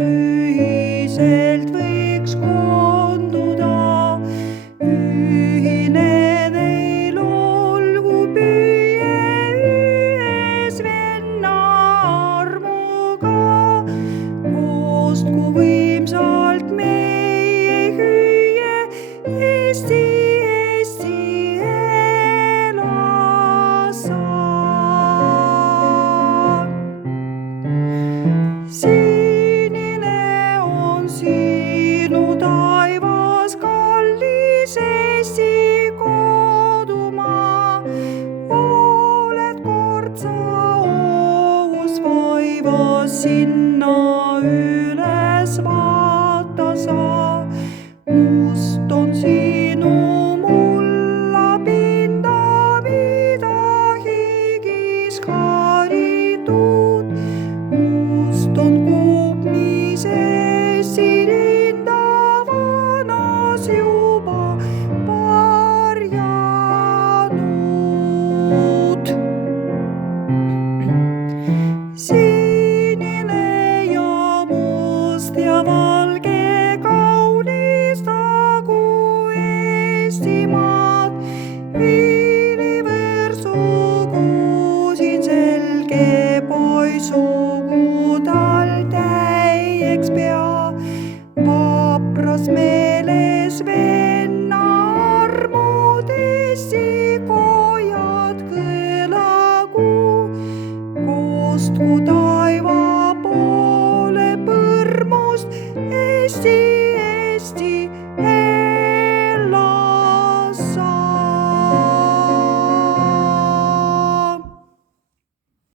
ühiselt võiks koonduda. Ühine neil olgu püüe ühes venna armuga, koostku võimsalt meie hüüe Eesti, Eesti elasa. Sinine on sinu taivas, kallis Eesti kodumaa. Oled kord sa ohus vaivas, sinna üles vaata sa. Must on sinu mullapinda, mida higis haritud. Must on kuup, mis esirinda vanas juba parjanud. Sinine ja must ja valge, kaunis nagu Eestimaad. Viilivõrsugu siin selge poisugu tal täieks pea. Vapras meeles venna armud, Eesti kojad kõlagu, koostku ta